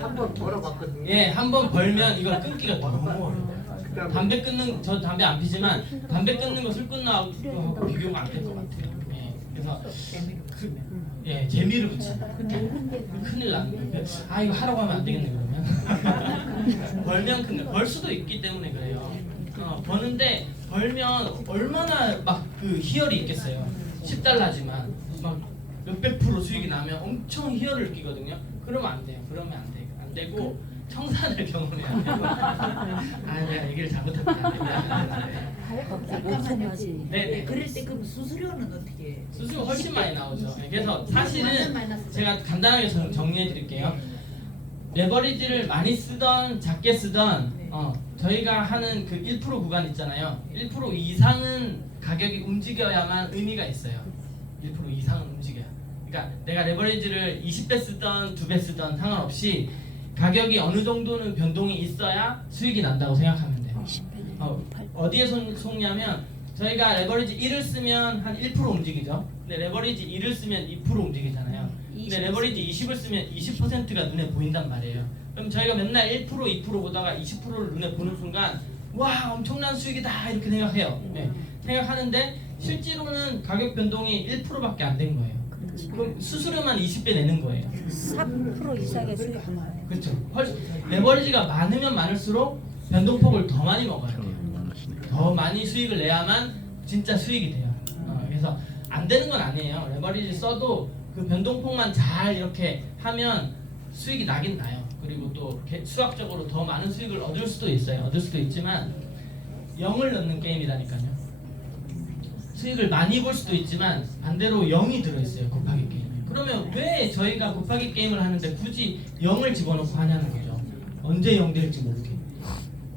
한번 벌어봤거든요. 예, 한번 벌면 이걸 끊기가 너무 어려워요. 저 담배 안 피지만 담배 끊는 거 술 끊는 거 비교가 안 될 것 같아요. 예, 그래서 예 재미를 붙인다. 큰일 나는 아 이거 하라고 하면 안 되겠네 그러면 벌면 큰일 벌 수도 있기 때문에 그래요. 버는데 벌면 얼마나 막 그 희열이 있겠어요. 10달러지만 막 몇백 프로 수익이 나면 엄청 희열을 느끼거든요. 그러면 안 돼요. 그러면 안 돼요. 안 되고 청산을 경험해야 돼요. 아 내가 얘기를 잘못했다. 잠깐만요. 네네. 그럴 때 그럼 수수료는 어떻게 해요? 수수료 훨씬 많이 나오죠. 그래서 완전 사실은 마이너스. 제가 간단하게 정리해 드릴게요. 레버리지를 많이 쓰던 작게 쓰던 저희가 하는 그 1% 구간 있잖아요. 1% 이상은 가격이 움직여야만 의미가 있어요. 1% 이상은 움직여야. 그러니까 내가 레버리지를 20배 쓰던 2배 쓰던 상관없이 가격이 어느 정도는 변동이 있어야 수익이 난다고 생각하면 돼요. 어디에 속냐면 저희가 레버리지 1을 쓰면 한 1% 움직이죠. 근데 레버리지 2를 쓰면 2% 움직이잖아요. 근데 레버리지 20을 쓰면 20%가 눈에 보인단 말이에요. 그럼 저희가 맨날 1% 2% 보다가 20%를 눈에 보는 순간 와 엄청난 수익이다 이렇게 생각해요. 네. 생각하는데 실제로는 가격 변동이 1%밖에 안 된 거예요. 그럼 수수료만 20배 내는 거예요. 3% 이상의 수익. 그렇죠. 레버리지가 많으면 많을수록 변동폭을 더 많이 먹어야 돼요. 더 많이 수익을 내야만 진짜 수익이 돼요. 그래서 안 되는 건 아니에요. 레버리지 써도 그 변동폭만 잘 이렇게 하면 수익이 나긴 나요. 그리고 또 수학적으로 더 많은 수익을 얻을 수도 있어요. 얻을 수도 있지만 0을 넣는 게임이라니까요. 수익을 많이 볼 수도 있지만 반대로 0이 들어있어요. 곱하기 게임에. 그러면 왜 저희가 곱하기 게임을 하는데 굳이 0을 집어넣고 하냐는 거죠. 언제 0 될지 모르게.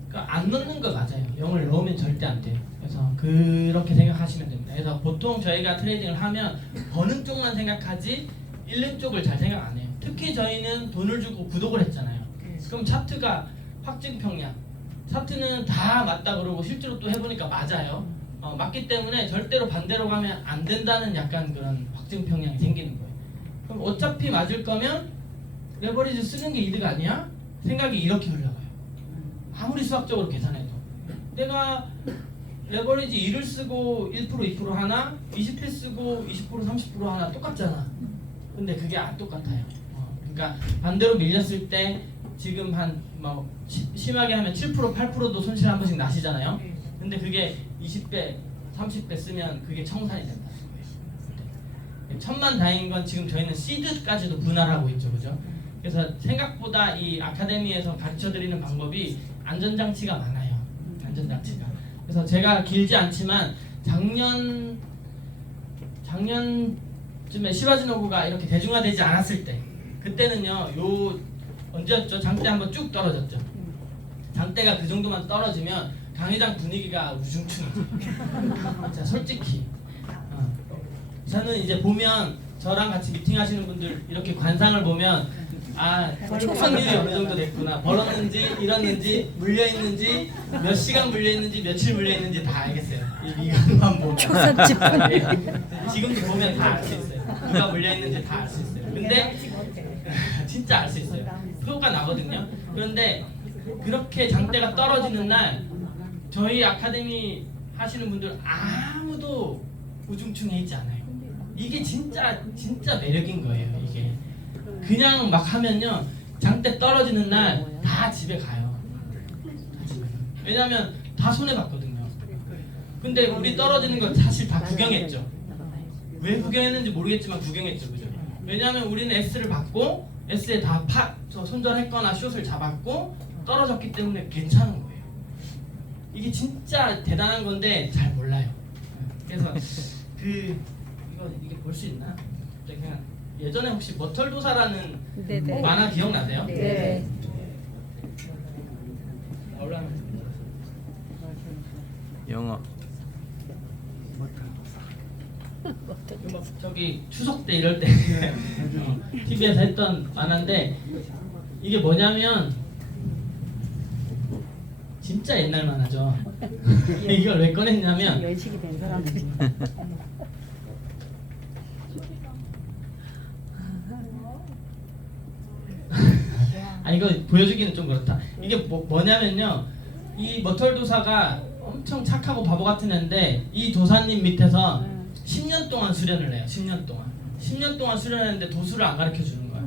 그러니까 안 넣는 거 맞아요. 0을 넣으면 절대 안 돼요. 그래서 그렇게 생각하시면 됩니다. 그래서 보통 저희가 트레이딩을 하면 버는 쪽만 생각하지 잃는 쪽을 잘 생각 안 해요. 특히 저희는 돈을 주고 구독을 했잖아요. 그럼 차트가 확증평량. 차트는 다 맞다 그러고 실제로 또 해보니까 맞아요. 맞기 때문에 절대로 반대로 가면 안 된다는 약간 그런 확증평량이 생기는 거예요. 그럼 어차피 맞을 거면 레버리지 쓰는 게 이득 아니야? 생각이 이렇게 흘러가요. 아무리 수학적으로 계산해도 내가 레버리지 1을 쓰고 1% 2% 하나 20회 쓰고 20% 30% 하나 똑같잖아. 근데 그게 안 똑같아요. 그러니까 반대로 밀렸을 때 지금 한 뭐 심하게 하면 7% 8%도 손실 한 번씩 나시잖아요. 근데 그게 20배 30배 쓰면 그게 청산이 된다는 거예요. 천만다행인 건 지금 저희는 시드까지도 분할하고 있죠, 그죠? 그래서 생각보다 이 아카데미에서 가르쳐드리는 방법이 안전장치가 많아요. 안전장치가. 그래서 제가 길지 않지만 작년쯤에 시바지노부가 이렇게 대중화되지 않았을 때 그때는요, 언제였죠? 장대 한번 쭉 떨어졌죠. 장대가 그 정도만 떨어지면 강의장 분위기가 우중충해져요. 자, 솔직히 저는 이제 보면 저랑 같이 미팅하시는 분들 이렇게 관상을 보면 확률이 어느 정도 됐구나. 벌었는지 잃었는지 물려있는지 몇 시간 물려있는지 며칠 물려있는지 다 알겠어요. 이것만 보면 지금도 보면 다 알 수 있어요. 누가 물려있는지 다 알 수 있어요. 근데 진짜 알 수 있어요. 표가 나거든요. 그런데 그렇게 장대가 떨어지는 날 저희 아카데미 하시는 분들 아무도 우중충해 있지 않아요. 이게 진짜 매력인 거예요. 이게 그냥 막 하면요, 장대 떨어지는 날 다 집에 가요. 왜냐면 다 손해 봤거든요. 근데 우리 떨어지는 거 사실 다 구경했죠. 왜 구경했는지 모르겠지만 구경했죠, 그죠? 왜냐면 우리는 S를 받고 S에 다 손절했거나 숏을 잡았고 떨어졌기 때문에 괜찮은 거예요. 이게 진짜 대단한 건데 잘 몰라요. 그래서 이게 볼 수 있나? 그냥 예전에 혹시 머털도사라는 네네. 만화 기억나세요? 네. 영어. 저기 추석 때 이럴 때 TV에서 했던 만화인데 이게 뭐냐면 진짜 옛날 만화죠. 이걸 왜 꺼냈냐면 연식이 된 사람들이. 이거 보여주기는 좀 그렇다. 이게 뭐냐면요, 이 머털도사가 엄청 착하고 바보 같은 애인데 이 도사님 밑에서 10년 동안 수련을 해요. 10년 동안. 10년 동안 수련했는데 도수를 안 가르쳐 주는 거야.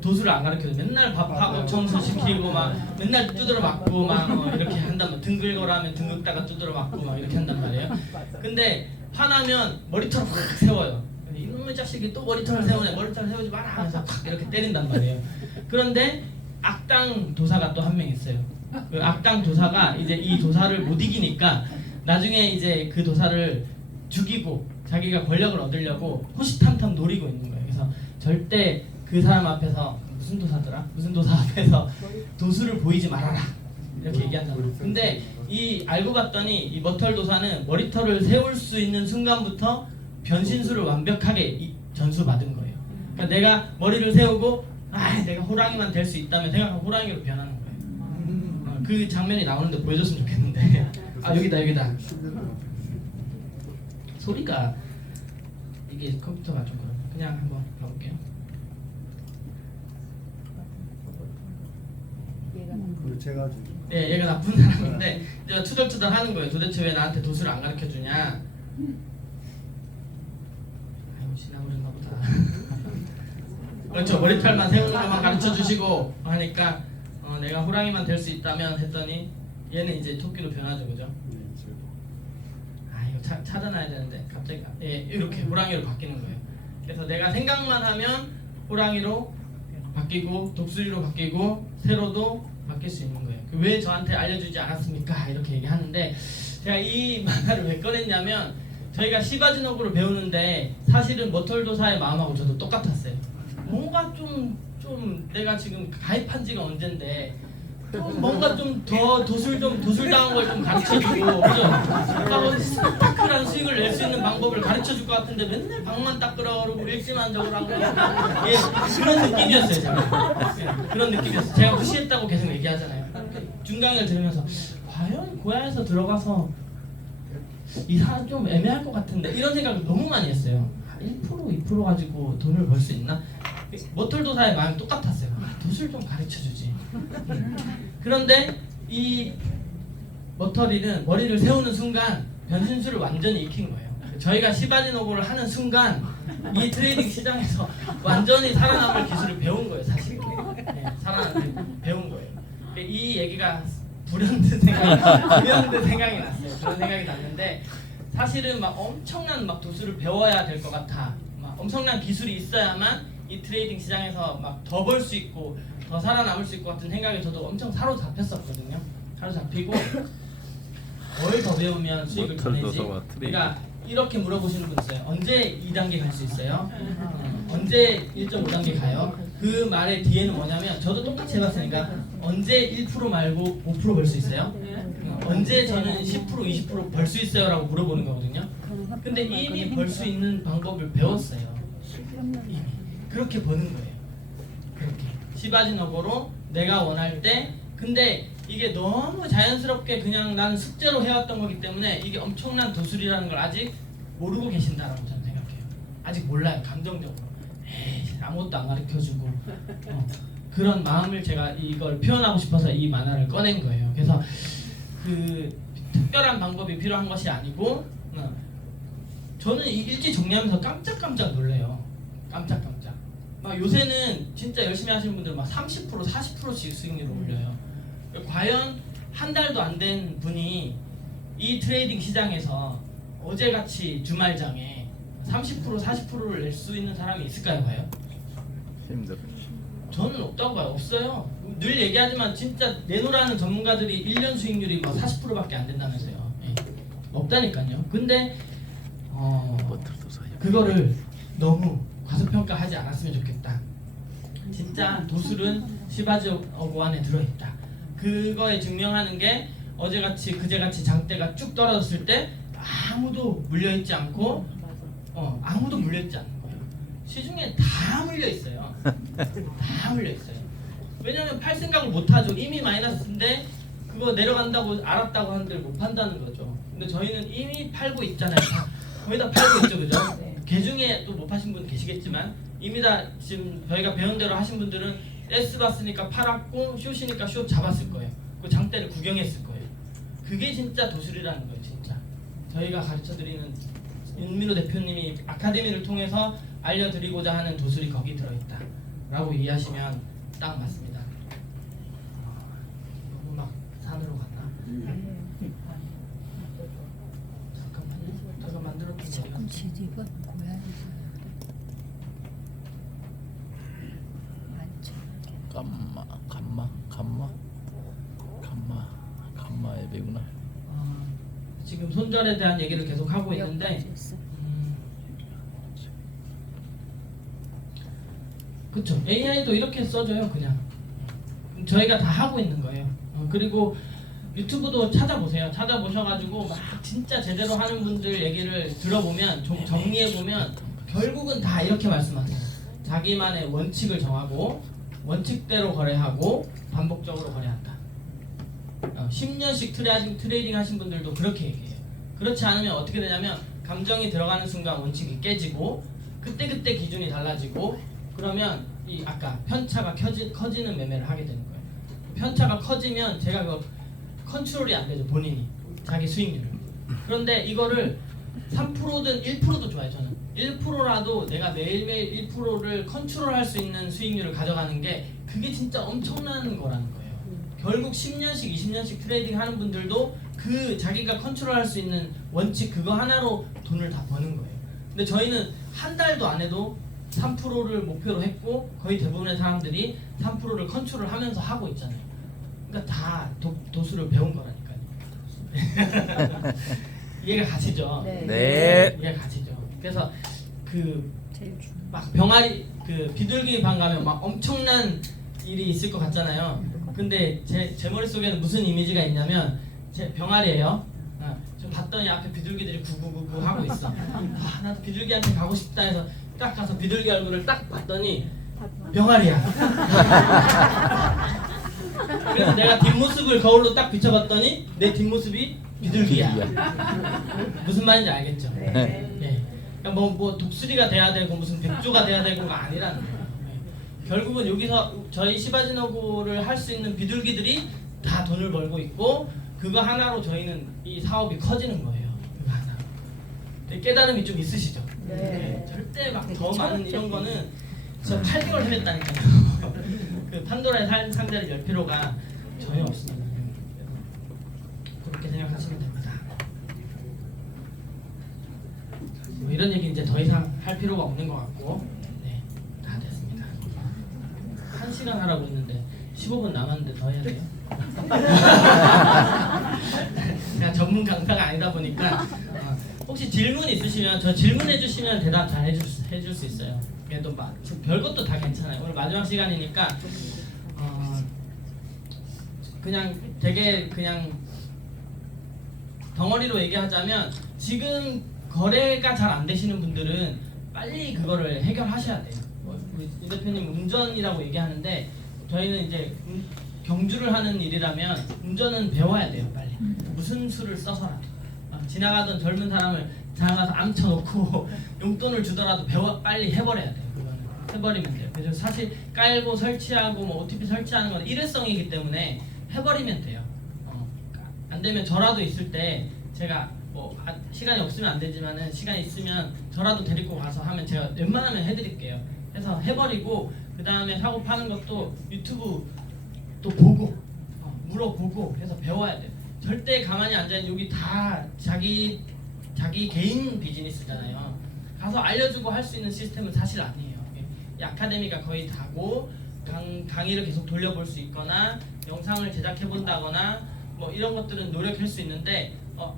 도수를 안 가르쳐 줘. 맨날 밥하고 청소시키고 막 맨날 두드러 맞고 막 이렇게 한단 말이야. 등 긁어라 하면 등 긁다가 두드러 맞고 막 이렇게 한단 말이에요. 근데 화나면 머리털을 확 세워요. 이놈의 자식이 또 머리털을 세우네. 머리털 세우지 마라 하면서 팍 이렇게 때린단 말이에요. 그런데 악당 도사가 또 한 명 있어요. 그 악당 도사가 이제 이 도사를 못 이기니까 나중에 이제 그 도사를 죽이고 자기가 권력을 얻으려고 호시탐탐 노리고 있는 거예요. 그래서 절대 그 사람 앞에서 무슨 도사더라? 무슨 도사 앞에서 도수를 보이지 말아라 이렇게 얘기한다고. 근데 이 알고 봤더니 이 머털 도사는 머리털을 세울 수 있는 순간부터 변신술을 완벽하게 전수받은 거예요. 그러니까 내가 머리를 세우고 내가 호랑이만 될 수 있다면 생각하고 호랑이로 변하는 거예요. 그 장면이 나오는데 보여줬으면 좋겠는데. 여기다. 소리가 이게 컴퓨터가 좀 그렇네. 그냥 한번 가볼게요. 제가 예, 얘가 나쁜 사람인데 이제 투덜투덜 하는 거예요. 도대체 왜 나한테 도수를 안 가르쳐 주냐? 아이고 지나버렸나 보다. 그렇죠. 머리털만 세우는 것만 가르쳐 주시고 하니까 내가 호랑이만 될 수 있다면 했더니 얘는 이제 토끼로 변하죠, 그죠? 이거 찾아놔야 되는데 갑자기 이렇게 호랑이로 바뀌는 거예요. 그래서 내가 생각만 하면 호랑이로 바뀌고 독수리로 바뀌고 새로도 바뀔 수 있는 거예요. 왜 저한테 알려주지 않았습니까? 이렇게 얘기하는데 제가 이 만화를 왜 꺼냈냐면 저희가 시바지노부를 배우는데 사실은 머털도사의 마음하고 저도 똑같았어요. 뭔가 좀 내가 지금 가입한 지가 언젠데 좀 뭔가 좀 더 도술당한 걸 좀 가르쳐주고 그죠? 뭔가 스펙타클한 수익을 낼 수 있는 방법을 가르쳐줄 것 같은데 맨날 방만 닦으라 그러고 일지만 적으라 그러고 그런 느낌이었어요. 제가. 그런 느낌이었어요. 제가 무시했다고 계속 얘기하잖아요. 중강의를 들으면서 과연 고야에서 들어가서 이 사람 좀 애매할 것 같은데 이런 생각을 너무 많이 했어요. 1% 2% 가지고 돈을 벌 수 있나? 머털도사의 마음이 똑같았어요. 도술 좀 가르쳐주지. 그런데 이 머털이는 머리를 세우는 순간 변신술을 완전히 익힌 거예요. 저희가 시바지노부를 하는 순간 이 트레이딩 시장에서 완전히 살아남을 기술을 배운 거예요. 사실 살아남을 배운 거예요. 이 얘기가 불현듯 생각이 났어요. 그런 생각이 났는데 사실은 막 엄청난 막 도수를 배워야 될 것 같아. 막 엄청난 기술이 있어야만 이 트레이딩 시장에서 막 더 벌 수 있고 더 살아남을 수 있을 것 같은 생각에 저도 엄청 사로잡혔었거든요. 사로잡히고 뭘 더 배우면 수익을 더 내지? 그러니까 이렇게 물어보시는 분 있어요. 언제 2단계 갈 수 있어요? 언제 1.5단계 가요? 그 말의 뒤에는 뭐냐면 저도 똑같이 해봤으니까 언제 1% 말고 5% 벌 수 있어요? 언제 저는 10% 20% 벌 수 있어요? 라고 물어보는 거거든요. 근데 이미 벌 수 있는 방법을 배웠어요. 이미 그렇게 버는 거예요. 그렇게 시바지노부로 내가 원할 때. 근데 이게 너무 자연스럽게 그냥 나는 숙제로 해왔던 거기 때문에 이게 엄청난 도술이라는 걸 아직 모르고 계신다라고 저는 생각해요. 아직 몰라요. 감정적으로 아무것도 안 가르쳐주고 그런 마음을 제가 이걸 표현하고 싶어서 이 만화를 꺼낸 거예요. 그래서 그 특별한 방법이 필요한 것이 아니고 저는 이 일지 정리하면서 깜짝깜짝 놀래요. 깜짝깜짝. 막 요새는 진짜 열심히 하시는 분들 막 30% 40%씩 수익률을 올려요. 과연 한 달도 안 된 분이 이 트레이딩 시장에서 어제같이 주말장에 30% 40%를 낼 수 있는 사람이 있을까요? 과연? 힘들어. 저는 없다고 봐요. 없어요. 늘 얘기하지만 진짜 내노라는 전문가들이 1년 수익률이 막 40%밖에 안 된다면서요. 없다니까요. 근데 그거를 너무 과소평가하지 않았으면 좋겠다. 진짜 도술은 시바지노부 안에 들어있다. 그거에 증명하는 게 어제같이 그제같이 장대가 쭉 떨어졌을 때 아무도 물려있지 않고 아무도 물려있지 않는 거예요. 시중에 다 물려있어요. 다 물려있어요. 왜냐면 팔 생각을 못하죠. 이미 마이너스인데 그거 내려간다고 알았다고 하는데 못 판다는 거죠. 근데 저희는 이미 팔고 있잖아요. 거의 다 팔고 있죠, 그죠? 개 중에 또 못 파신 분 계시겠지만 이미 다 지금 저희가 배운 대로 하신 분들은 S 봤으니까 팔았고 숏이니까 숏 잡았을 거예요. 그 장대를 구경했을 거예요. 그게 진짜 도술이라는 거예요, 진짜. 저희가 가르쳐드리는 윤민호 대표님이 아카데미를 통해서 알려드리고자 하는 도술이 거기 들어있다라고 이해하시면 딱 맞습니다. 너무 막 산으로 갔나? 잠깐만요. 제가 만들었던 조금 거예요. 지집은 고양이서 많죠. 감마 앱이구나. 지금 손절에 대한 얘기를 계속 하고 있는데 그쵸. AI도 이렇게 써줘요. 그냥 저희가 다 하고 있는 거예요. 그리고 유튜브도 찾아보세요. 찾아보셔가지고 막 진짜 제대로 하는 분들 얘기를 들어보면 좀 정리해보면 결국은 다 이렇게 말씀하세요. 자기만의 원칙을 정하고 원칙대로 거래하고 반복적으로 거래한다. 10년씩 트레이딩 하신 분들도 그렇게 얘기해요. 그렇지 않으면 어떻게 되냐면 감정이 들어가는 순간 원칙이 깨지고 그때 기준이 달라지고 그러면 이 아까 편차가 커지는 매매를 하게 되는 거예요. 편차가 커지면 제가 그 컨트롤이 안 되죠. 본인이 자기 수익률을. 그런데 이거를 3%든 1%도 좋아요. 저는 1%라도 내가 매일매일 1%를 컨트롤할 수 있는 수익률을 가져가는 게 그게 진짜 엄청난 거라는 거예요. 결국 10년씩 20년씩 트레이딩 하는 분들도 그 자기가 컨트롤할 수 있는 원칙 그거 하나로 돈을 다 버는 거예요. 근데 저희는 한 달도 안 해도 3%를 목표로 했고 거의 대부분의 사람들이 3%를 컨트롤하면서 하고 있잖아요. 그러니까 다 도수를 배운 거라니까요. 이해가 가시죠? 네. 이해가 가시죠? 그래서 그 제일 중요한 막 병아리 그 비둘기 방 가면 막 엄청난 일이 있을 것 같잖아요. 근데 제 머릿속에는 무슨 이미지가 있냐면 제 병아리예요. 좀 봤더니 앞에 비둘기들이 구구구구 하고 있어. 나도 비둘기한테 가고 싶다 해서 딱 가서 비둘기 얼굴을 딱 봤더니 병아리야. 그래서 내가 뒷모습을 거울로 딱 비춰봤더니 내 뒷모습이 비둘기야. 무슨 말인지 알겠죠? 네. 그러니까 뭐 독수리가 돼야 되고 무슨 백조가 돼야 되고가 아니라는 거예요. 결국은 여기서 저희 시바지노고를 할 수 있는 비둘기들이 다 돈을 벌고 있고 그거 하나로 저희는 이 사업이 커지는 거예요. 그거 하나. 근데 깨달음이 좀 있으시죠? 네. 절대 막 더 많은 이런 거는 저 8개월 헤맸다니까요. 그 판도라의 상자를 열 필요가 전혀 없습니다. 그렇게 생각하시면 됩니다. 뭐 이런 얘기 이제 더 이상 할 필요가 없는 것 같고, 네, 다 됐습니다. 1시간 하라고 했는데 15분 남았는데 더 해야 돼요? 제가 전문 강사가 아니다 보니까 혹시 질문 있으시면 저 질문해 주시면 대답 잘 해줄 수 있어요. 그래도 막 별것도 다 괜찮아요. 오늘 마지막 시간이니까 그냥 되게 그냥 덩어리로 얘기하자면 지금 거래가 잘 안 되시는 분들은 빨리 그거를 해결하셔야 돼요. 우리 이 대표님 운전이라고 얘기하는데 저희는 이제 경주를 하는 일이라면 운전은 배워야 돼요. 빨리 무슨 수를 써서라도 지나가던 젊은 사람을 지나가서 암쳐놓고 용돈을 주더라도 빨리 해버려야 돼요. 그거는 해버리면 돼요. 그래서 사실 깔고 설치하고 뭐 OTP 설치하는 건 일회성이기 때문에 해버리면 돼요. 안 되면 저라도 있을 때 제가 뭐 시간이 없으면 안 되지만은 시간이 있으면 저라도 데리고 가서 하면 제가 웬만하면 해드릴게요. 해서 해버리고 그 다음에 사고 파는 것도 유튜브 또 보고 물어보고 해서 배워야 돼요. 절대 가만히 앉아있는 여기 다 자기 개인 비즈니스잖아요. 가서 알려주고 할 수 있는 시스템은 사실 아니에요. 이 아카데미가 거의 다고 강의를 계속 돌려볼 수 있거나 영상을 제작해 본다거나 뭐 이런 것들은 노력할 수 있는데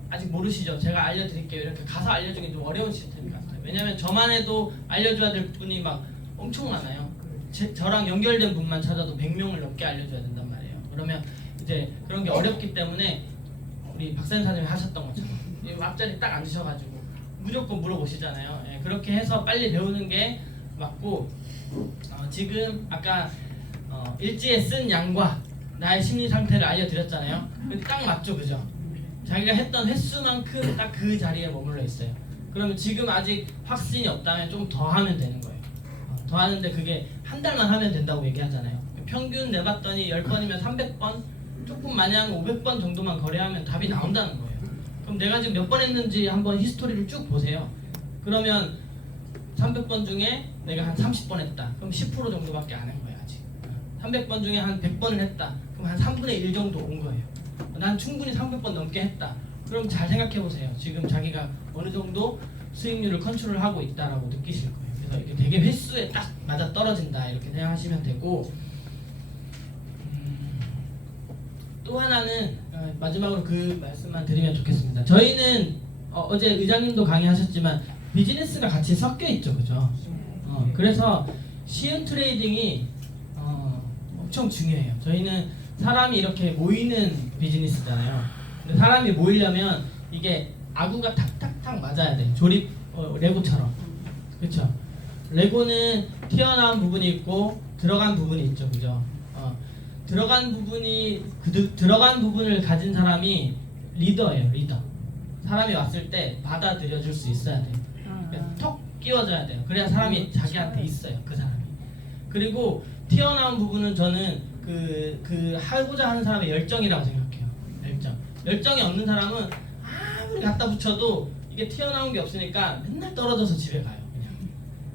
아직 모르시죠? 제가 알려드릴게요. 이렇게 가서 알려주기 좀 어려운 시스템인 것 같아요. 왜냐면 저만 해도 알려줘야 될 분이 막 엄청 많아요. 저랑 연결된 분만 찾아도 100명을 넘게 알려줘야 된단 말이에요. 그러면 이제 그런 게 어렵기 때문에 우리 박사님이 하셨던 것처럼 앞자리 딱 앉으셔가지고 무조건 물어보시잖아요. 예, 그렇게 해서 빨리 배우는 게 맞고 지금 아까 일지에 쓴 양과 나의 심리 상태를 알려드렸잖아요. 딱 맞죠, 그죠? 자기가 했던 횟수만큼 딱 그 자리에 머물러 있어요. 그러면 지금 아직 확신이 없다면 좀 더 하면 되는 거예요. 더 하는데 그게 한 달만 하면 된다고 얘기하잖아요. 평균 내봤더니 10번이면 300번, 조금 많이 하면 500번 정도만 거래하면 답이 나온다는 거예요. 그럼 내가 지금 몇 번 했는지 한번 히스토리를 쭉 보세요. 그러면 300번 중에 내가 한 30번 했다. 그럼 10% 정도밖에 안 한 거야 아직. 300번 중에 한 100번을 했다. 그럼 한 3분의 1 정도 온 거예요. 난 충분히 300번 넘게 했다. 그럼 잘 생각해 보세요. 지금 자기가 어느 정도 수익률을 컨트롤하고 있다라고 느끼실 거예요. 그래서 이게 되게 횟수에 딱 맞아 떨어진다 이렇게 생각하시면 되고, 또 하나는 마지막으로 그 말씀만 드리면 좋겠습니다. 저희는 어제 의장님도 강의하셨지만 비즈니스가 같이 섞여 있죠, 그죠? 그래서 시은 트레이딩이 엄청 중요해요. 저희는 사람이 이렇게 모이는 비즈니스잖아요. 근데 사람이 모이려면 이게 아구가 탁탁탁 맞아야 돼. 조립 레고처럼. 그렇죠? 레고는 튀어나온 부분이 있고 들어간 부분이 있죠, 그죠? 들어간 부분을 가진 사람이 리더예요, 리더. 사람이 왔을 때 받아들여 줄 수 있어야 돼요. 그러니까 톡 끼워줘야 돼요. 그래야 사람이 자기한테 있어요, 그 사람이. 그리고 튀어나온 부분은 저는 그 하고자 하는 사람의 열정이라고 생각해요. 열정이 없는 사람은 아무리 갖다 붙여도 이게 튀어나온 게 없으니까 맨날 떨어져서 집에 가요, 그냥.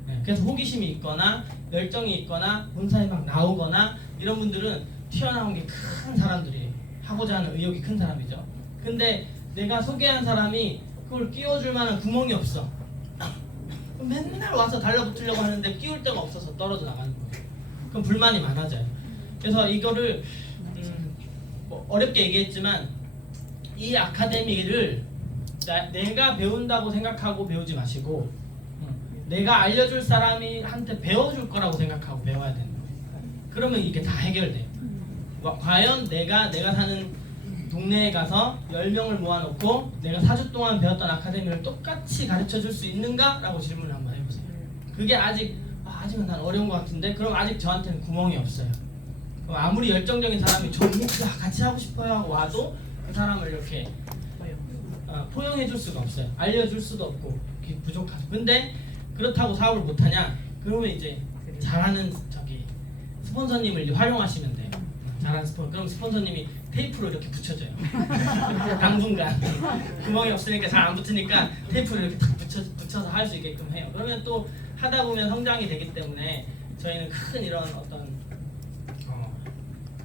네, 그래서 호기심이 있거나 열정이 있거나 본사에 막 나오거나 이런 분들은 튀어나온 게 큰 사람들이에요. 하고자 하는 의욕이 큰 사람이죠. 근데 내가 소개한 사람이 그걸 끼워줄 만한 구멍이 없어. 맨날 와서 달라붙으려고 하는데 끼울 데가 없어서 떨어져 나가는 거예요. 그럼 불만이 많아져요. 그래서 이거를 뭐 어렵게 얘기했지만 이 아카데미를 내가 배운다고 생각하고 배우지 마시고 내가 알려줄 사람이 한테 배워줄 거라고 생각하고 배워야 되는 거예요. 그러면 이게 다 해결돼요. 과연 내가 사는 동네에 가서 10명을 모아놓고 내가 4주 동안 배웠던 아카데미를 똑같이 가르쳐줄 수 있는가? 라고 질문을 한번 해보세요. 그게 아직은 난 어려운 것 같은데 그럼 아직 저한테는 구멍이 없어요. 그럼 아무리 열정적인 사람이 저 같이 하고 싶어요 하고 와도 그 사람을 이렇게 포용해줄 수가 없어요. 알려줄 수도 없고 부족하죠. 근데 그렇다고 사업을 못하냐? 그러면 이제 잘하는 스폰서님을 활용하시면 돼요. 잘하는 스폰서. 그럼 스폰서님이 테이프로 이렇게 붙여줘요. 당분간 구멍이 없으니까 잘 안 붙으니까 테이프를 이렇게 딱 붙여서 할 수 있게끔 해요. 그러면 또 하다 보면 성장이 되기 때문에 저희는 큰 이런 어떤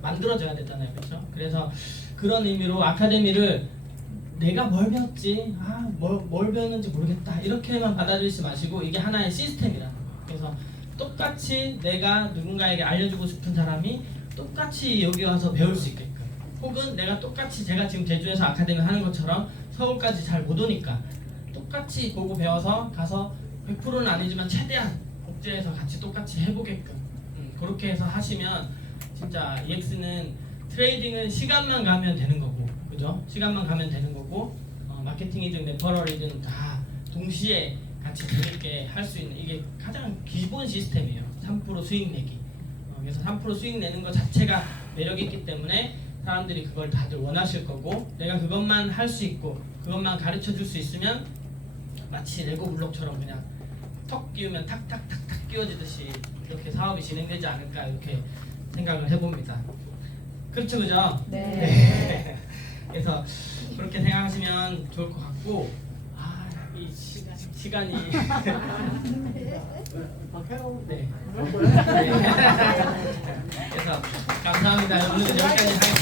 만들어줘야 되잖아요, 그렇죠? 그래서 그런 의미로 아카데미를 내가 뭘 배웠지, 뭘 배웠는지 모르겠다 이렇게만 받아들이지 마시고 이게 하나의 시스템이라는 거예요. 그래서 똑같이 내가 누군가에게 알려주고 싶은 사람이 똑같이 여기 와서 배울 수 있게끔, 혹은 내가 똑같이 제가 지금 제주에서 아카데미 하는 것처럼 서울까지 잘 못 오니까 똑같이 보고 배워서 가서 100%는 아니지만 최대한 국제에서 같이 똑같이 해보게끔 그렇게 해서 하시면 진짜 EX는 트레이딩은 시간만 가면 되는 거고, 그죠? 시간만 가면 되는 거고 마케팅이든 레퍼럴이든 다 동시에 같이 재밌게 할 수 있는 이게 가장 기본 시스템이에요. 3% 수익 내기. 그래서 3% 수익 내는 것 자체가 매력이 있기 때문에 사람들이 그걸 다들 원하실 거고, 내가 그것만 할 수 있고 그것만 가르쳐 줄 수 있으면 마치 레고 블록처럼 그냥 턱 끼우면 탁탁탁탁 끼워지듯이 이렇게 사업이 진행되지 않을까 이렇게 생각을 해봅니다. 그렇죠, 그죠? 네. 그래서 그렇게 생각하시면 좋을 것 같고, 이 시간이 네. 그래서 감사합니다. 오늘 여기까지 하겠습니다.